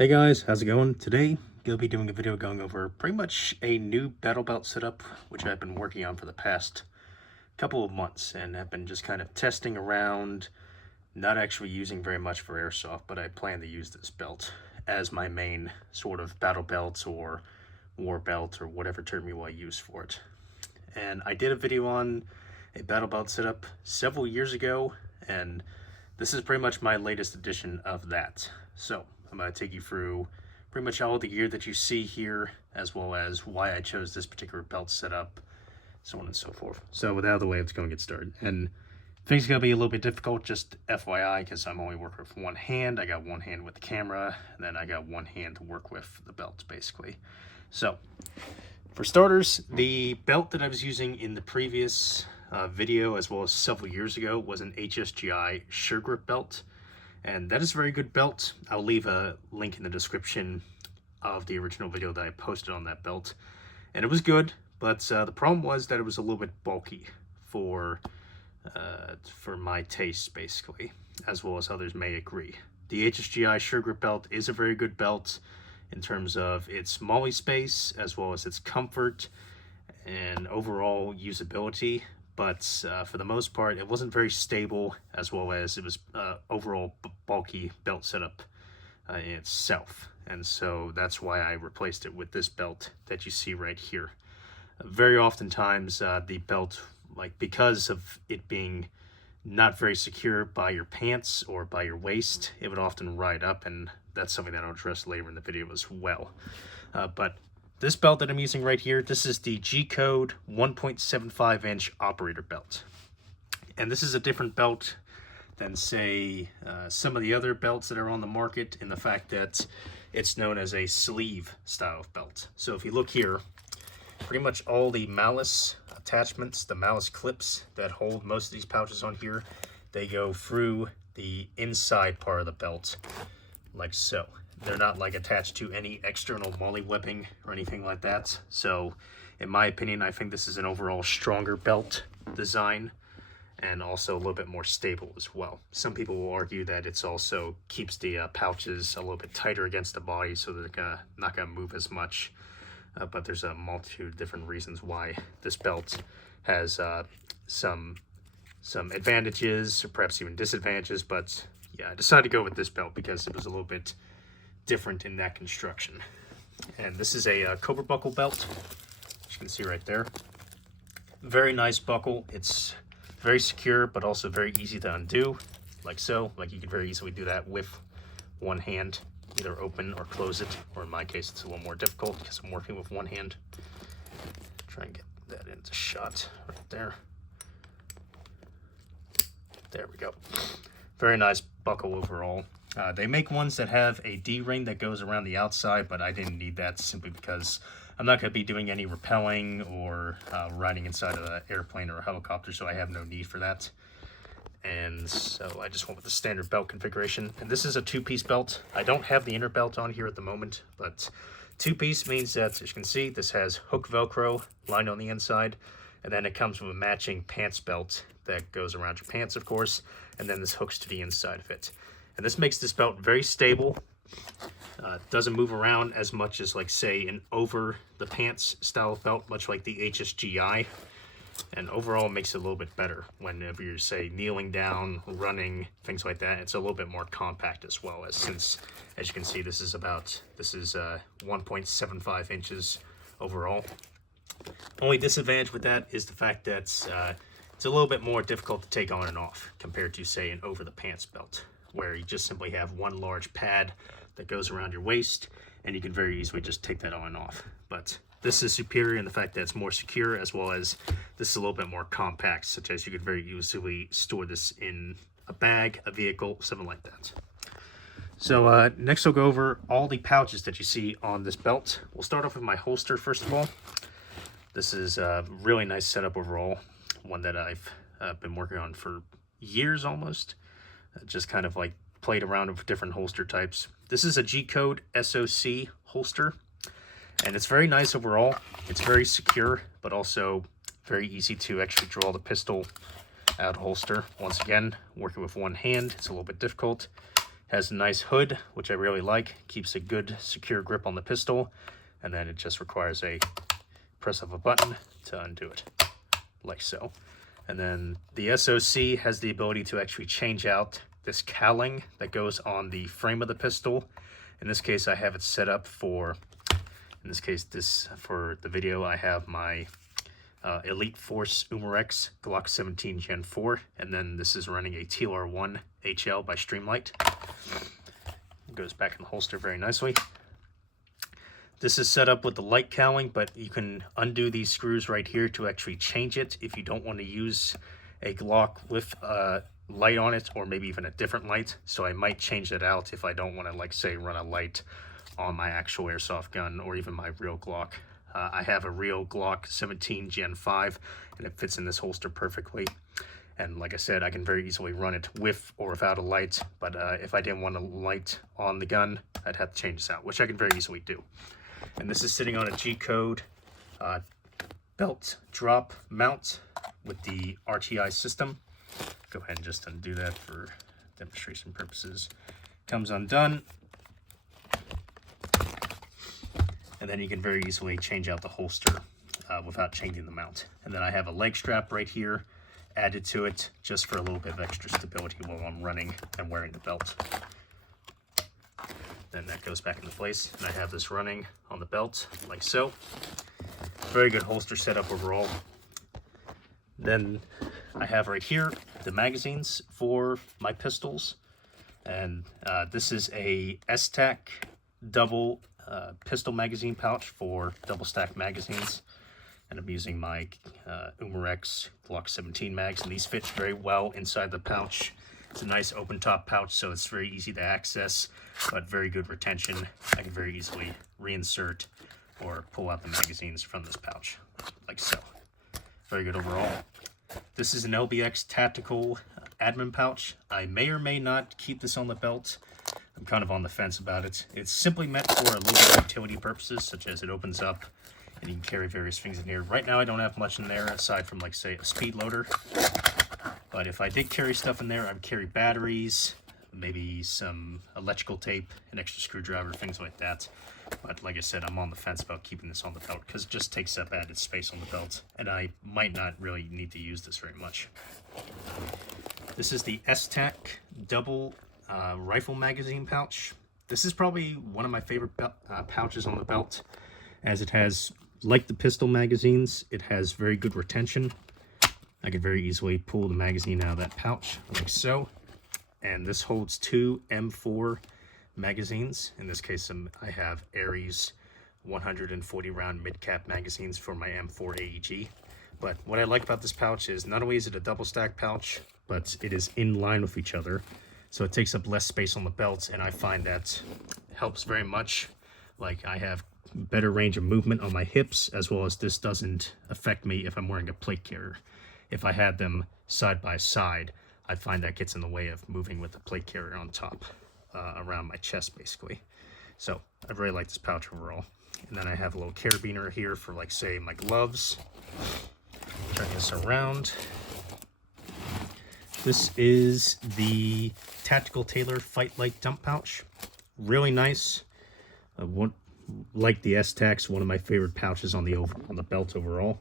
Hey guys, how's it going? Today, gonna be doing a video going over pretty much a new battle belt setup, which I've been working on for the past couple of months, and have been just kind of testing around, not actually using very much for airsoft, but I plan to use this belt as my main sort of battle belt or war belt or whatever term you want to use for it. And I did a video on a battle belt setup several years ago, and this is pretty much my latest edition of that. So I'm going to take you through pretty much all the gear that you see here, as well as why I chose this particular belt setup, so on and so forth. So with that out of the way, I'm just going to get started. And things are going to be a little bit difficult, just FYI, because I'm only working with one hand. I got one hand with the camera, and then I got one hand to work with the belt, basically. So for starters, the belt that I was using in the previous video, as well as several years ago, was an HSGI sure grip belt. And that is a very good belt. I'll leave a link in the description of the original video that I posted on that belt. And it was good, but the problem was that it was a little bit bulky for my taste, basically, as well as others may agree. The HSGI sure grip belt is a very good belt in terms of its molly space, as well as its comfort and overall usability. But for the most part, it wasn't very stable, as well as it was overall bulky belt setup in itself. And so that's why I replaced it with this belt that you see right here. Very oftentimes, the belt, because of it being not very secure by your pants or by your waist, it would often ride up, and that's something that I'll address later in the video as well. But this belt that I'm using right here, this is the G-Code 1.75 inch operator belt. And this is a different belt than, say, some of the other belts that are on the market, in the fact that it's known as a sleeve style of belt. So if you look here, pretty much all the malice attachments, the malice clips that hold most of these pouches on here, they go through the inside part of the belt, like so. They're not attached to any external molly webbing or anything like that. So in my opinion, I think this is an overall stronger belt design, and also a little bit more stable as well. Some people will argue that it's also keeps the pouches a little bit tighter against the body, so they're not gonna move as much. But there's a multitude of different reasons why this belt has some advantages, or perhaps even disadvantages. But yeah, I decided to go with this belt because it was a little bit different in that construction. And this is a Cobra buckle belt, as you can see right there. Very nice buckle. It's very secure, but also very easy to undo, like so. You can very easily do that with one hand, either open or close it, or in my case it's a little more difficult because I'm working with one hand. Try and get that into shot right there. There we go. Very nice buckle overall. They make ones that have a D-ring that goes around the outside, but I didn't need that simply because I'm not going to be doing any rappelling or riding inside of an airplane or a helicopter, so I have no need for that. And so I just went with the standard belt configuration. And this is a two-piece belt. I don't have the inner belt on here at the moment, but two-piece means that, as you can see, this has hook Velcro lined on the inside, and then it comes with a matching pants belt that goes around your pants, of course, and then this hooks to the inside of it. And this makes this belt very stable. Doesn't move around as much as, say, an over the pants style belt, much like the HSGI. And overall makes it a little bit better whenever you're, say, kneeling down, running, things like that. It's a little bit more compact as well, since, as you can see, this is 1.75 inches overall. Only disadvantage with that is the fact that it's a little bit more difficult to take on and off compared to, say, an over the pants belt, where you just simply have one large pad that goes around your waist, and you can very easily just take that on and off. But this is superior in the fact that it's more secure, as well as this is a little bit more compact, such as you could very easily store this in a bag, a vehicle, something like that. So next we'll go over all the pouches that you see on this belt. We'll start off with my holster first of all. This is a really nice setup overall, one that I've been working on for years almost. Just kind of played around with different holster types. This is a G-Code SOC holster, and it's very nice overall. It's very secure, but also very easy to actually draw the pistol out holster. Once again, working with one hand, it's a little bit difficult. Has a nice hood, which I really like. Keeps a good secure grip on the pistol. And then it just requires a press of a button to undo it, like so. And then the SOC has the ability to actually change out this cowling that goes on the frame of the pistol. In this case, I have it set up for, in this case, for the video, I have my Elite Force Umarex Glock 17 Gen 4, and then this is running a Tailor 1 HL by Streamlight. It goes back in the holster very nicely. This is set up with the light cowling, but you can undo these screws right here to actually change it if you don't want to use a Glock with a light on it, or maybe even a different light. So I might change that out if I don't want to, like, say, run a light on my actual airsoft gun or even my real Glock. I have a real Glock 17 Gen 5, and it fits in this holster perfectly. And like I said, I can very easily run it with or without a light, but if I didn't want a light on the gun, I'd have to change this out, which I can very easily do. And this is sitting on a G-code belt drop mount with the RTI system. Go ahead and just undo that for demonstration purposes. Comes undone. And then you can very easily change out the holster without changing the mount. And then I have a leg strap right here added to it just for a little bit of extra stability while I'm running and wearing the belt. Then that goes back into place, and I have this running on the belt like so. Very good holster setup overall. Then I have right here the magazines for my pistols, and this is a Esstac double pistol magazine pouch for double stack magazines, and I'm using my Umarex Glock 17 mags, and these fit very well inside the pouch. It's a nice open top pouch, so it's very easy to access, but very good retention. I can very easily reinsert or pull out the magazines from this pouch, like so. Very good overall. This is an LBX tactical admin pouch. I may or may not keep this on the belt. I'm kind of on the fence about it. It's simply meant for a little bit of utility purposes, such as it opens up and you can carry various things in here. Right now I don't have much in there aside from, like, say, a speed loader. But if I did carry stuff in there, I'd carry batteries, maybe some electrical tape, an extra screwdriver, things like that. But like I said, I'm on the fence about keeping this on the belt because it just takes up added space on the belt, and I might not really need to use this very much. This is the Esstac double rifle magazine pouch. This is probably one of my favorite pouches on the belt, as it has, like the pistol magazines, it has very good retention. I can very easily pull the magazine out of that pouch, like so. And this holds 2 M4 magazines. In this case, I have Ares 140 round mid-cap magazines for my M4 AEG. But what I like about this pouch is not only is it a double stack pouch, but it is in line with each other. So it takes up less space on the belt, and I find that helps very much. Like, I have better range of movement on my hips, as well as this doesn't affect me if I'm wearing a plate carrier. If I had them side by side, I find that gets in the way of moving with the plate carrier on top, around my chest, basically. So I really like this pouch overall. And then I have a little carabiner here for, like, say, my gloves. Turn this around. This is the Tactical Tailor Fight Light Dump Pouch. Really nice. Like the Esstac, one of my favorite pouches on the belt overall.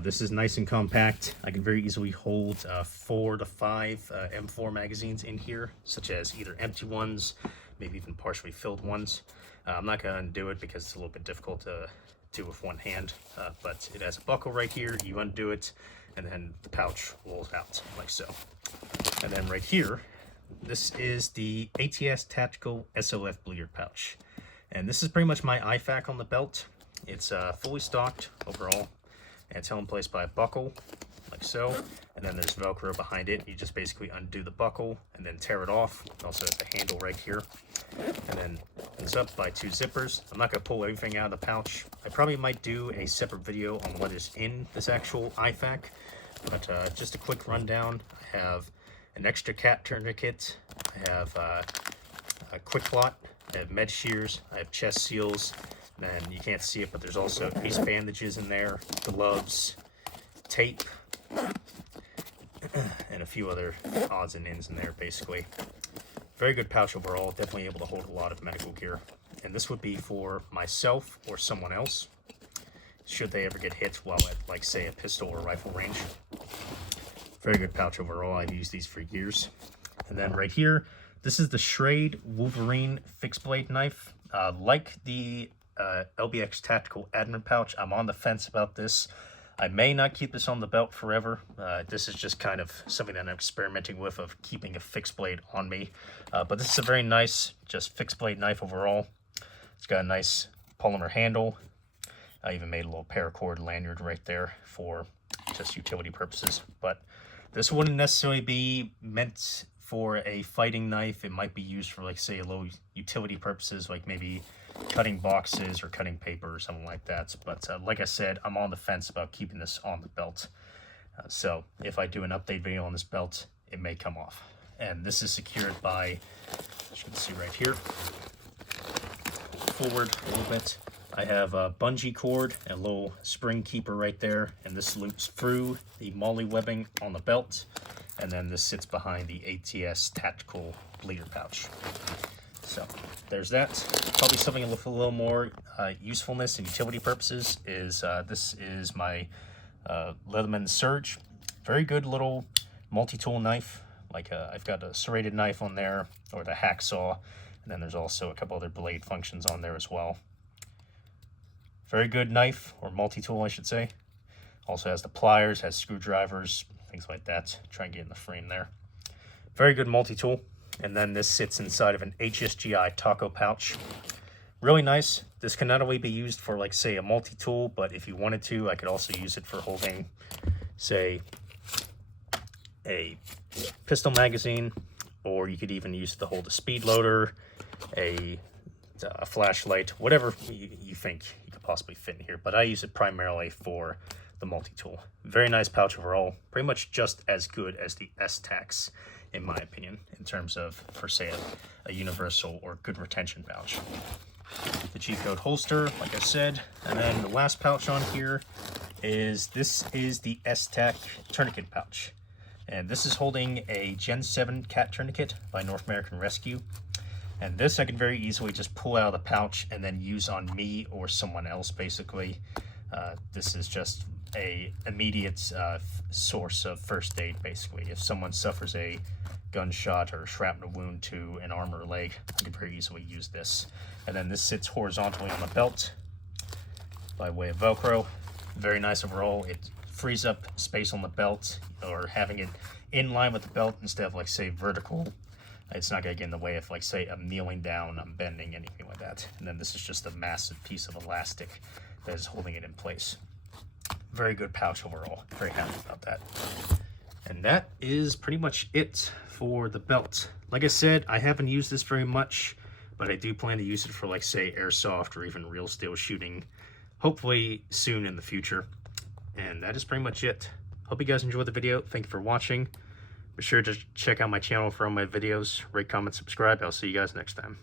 This is nice and compact. I can very easily hold 4 to 5 M4 magazines in here, such as either empty ones, maybe even partially filled ones. I'm not going to undo it because it's a little bit difficult to do with one hand, but it has a buckle right here. You undo it, and then the pouch rolls out like so. And then right here, this is the ATS Tactical SOF Bleeder Pouch. And this is pretty much my IFAK on the belt. It's fully stocked overall. And it's held in place by a buckle, like so. And then there's Velcro behind it. You just basically undo the buckle and then tear it off. Also has the handle right here. And then it's up by 2 zippers. I'm not going to pull everything out of the pouch. I probably might do a separate video on what is in this actual IFAK. But just a quick rundown. I have an extra cat tourniquet. I have a quick clot. I have med shears. I have chest seals. And you can't see it, but there's also ace bandages in there, gloves, tape, and a few other odds and ends in there, basically. Very good pouch overall, definitely able to hold a lot of medical gear. And this would be for myself or someone else, should they ever get hit while at, like, say, a pistol or rifle range. Very good pouch overall. I've used these for years. And then right here, this is the Schrade Wolverine fixed blade knife. Like the LBX Tactical Admin pouch, I'm on the fence about this. I may not keep this on the belt forever. This is just kind of something that I'm experimenting with, of keeping a fixed blade on me. But this is a very nice, just fixed blade knife overall. It's got a nice polymer handle. I even made a little paracord lanyard right there for just utility purposes. But this wouldn't necessarily be meant for a fighting knife. It might be used for, like, say, low utility purposes, like maybe cutting boxes or cutting paper or something like that. But like I said, I'm on the fence about keeping this on the belt. So if I do an update video on this belt, it may come off. And this is secured by, as you can see right here, forward a little bit. I have a bungee cord and a little spring keeper right there, and this loops through the MOLLE webbing on the belt, and then this sits behind the ATS tactical bleeder pouch. So there's that. Probably something with a little more usefulness and utility purposes is this is my Leatherman Surge. Very good little multi-tool knife. Like I've got a serrated knife on there, or the hacksaw, and then there's also a couple other blade functions on there as well. Very good knife, or multi-tool I should say. Also has the pliers, has screwdrivers, things like that. Try and get in the frame there. Very good multi-tool. And then this sits inside of an HSGI taco pouch. Really nice. This can not only be used for, like, say, a multi-tool, but if you wanted to, I could also use it for holding, say, a pistol magazine, or you could even use it to hold a speed loader, a flashlight, whatever you think you could possibly fit in here. But I use it primarily for the multi-tool. Very nice pouch overall. Pretty much just as good as the Esstacs, in my opinion, in terms of, for say, a universal or good retention pouch. The G-code holster, like I said. And then the last pouch on here is, this is the Esstac tourniquet pouch. And this is holding a Gen 7 cat tourniquet by North American Rescue. And this I can very easily just pull out of the pouch and then use on me or someone else, basically. This is just a immediate source of first aid, basically. If someone suffers a gunshot or shrapnel wound to an arm or leg, I can very easily use this. And then this sits horizontally on the belt by way of Velcro. Very nice overall. It frees up space on the belt, or having it in line with the belt instead of, like, say, vertical. It's not going to get in the way of, like, say, I'm kneeling down, I'm bending, anything like that. And then this is just a massive piece of elastic that is holding it in place. Very good pouch overall. Very happy about that. And that is pretty much it for the belt. Like I said, I haven't used this very much, but I do plan to use it for, like, say, airsoft or even real steel shooting, hopefully soon in the future. And that is pretty much it. Hope you guys enjoyed the video. Thank you for watching. Be sure to check out my channel for all my videos. Rate, comment, subscribe. I'll see you guys next time.